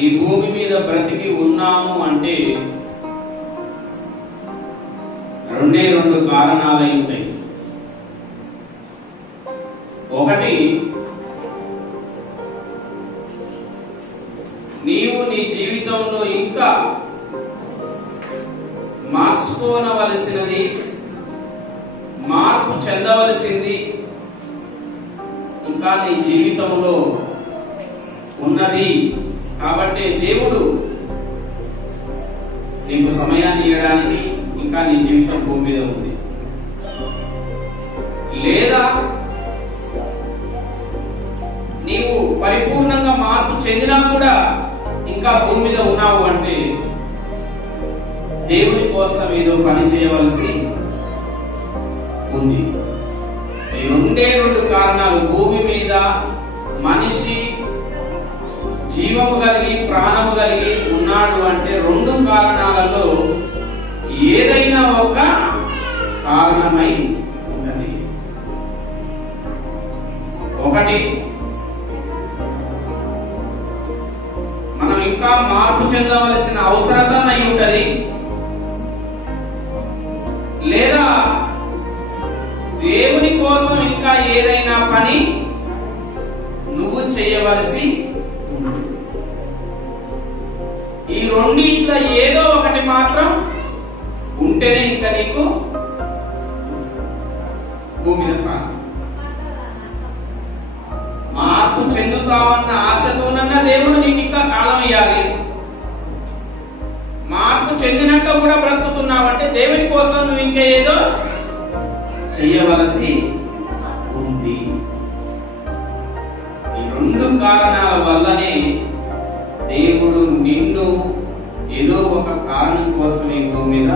ఈ భూమి మీద బ్రతికి ఉన్నాము అంటే రెండు కారణాలు ఉంటాయి. ఒకటి, నీవు నీ జీవితంలో ఇంకా మార్చుకోనవలసినది, మార్పు చెందవలసింది ఇంకా నీ జీవితంలో ఉన్నది. కాబట్టి దేవుడు నీకు సమయాన్ని ఇవ్వడానికి ఇంకా నీ జీవితం భూమి మీద ఉంది. లేదా నీవు పరిపూర్ణంగా మార్పు చెందినా కూడా ఇంకా భూమి మీద ఉన్నావు అంటే దేవుని కోసం ఏదో పని చేయవలసి ఉంది. ఈ రెండు కారణాలు, భూమి మీద మనిషి జీవము కలిగి ప్రాణము కలిగి ఉన్నాడు అంటే రెండు కారణాలలో ఏదైనా ఒక కారణమై ఉన్నది. ఒకటి, మనం ఇంకా మార్పు చెందవలసిన అవసరత అయి ఉంటది. లేదా దేవుని కోసం ఇంకా ఏదైనా పని నువ్వు చేయవలసి. ఈ రెండిట్లో ఏదో ఒకటి మాత్రం ఉంటేనే ఇంకా నీకు భూమి మీద ప్రాణం. మార్పు చెందుతావన్న ఆశతోనన్నా దేవుడు నీకు ఇంకా కాలం ఇవ్వాలి. మార్పు చెందినాక కూడా బ్రతుకుతున్నావంటే దేవుని కోసం నువ్వు ఇంకా ఏదో చేయవలసి ఉంది. ఈ రెండు కారణాల వల్లనే దేవుడు నిన్ను ఏదో ఒక కారణం కోసం ఈ భూమి మీద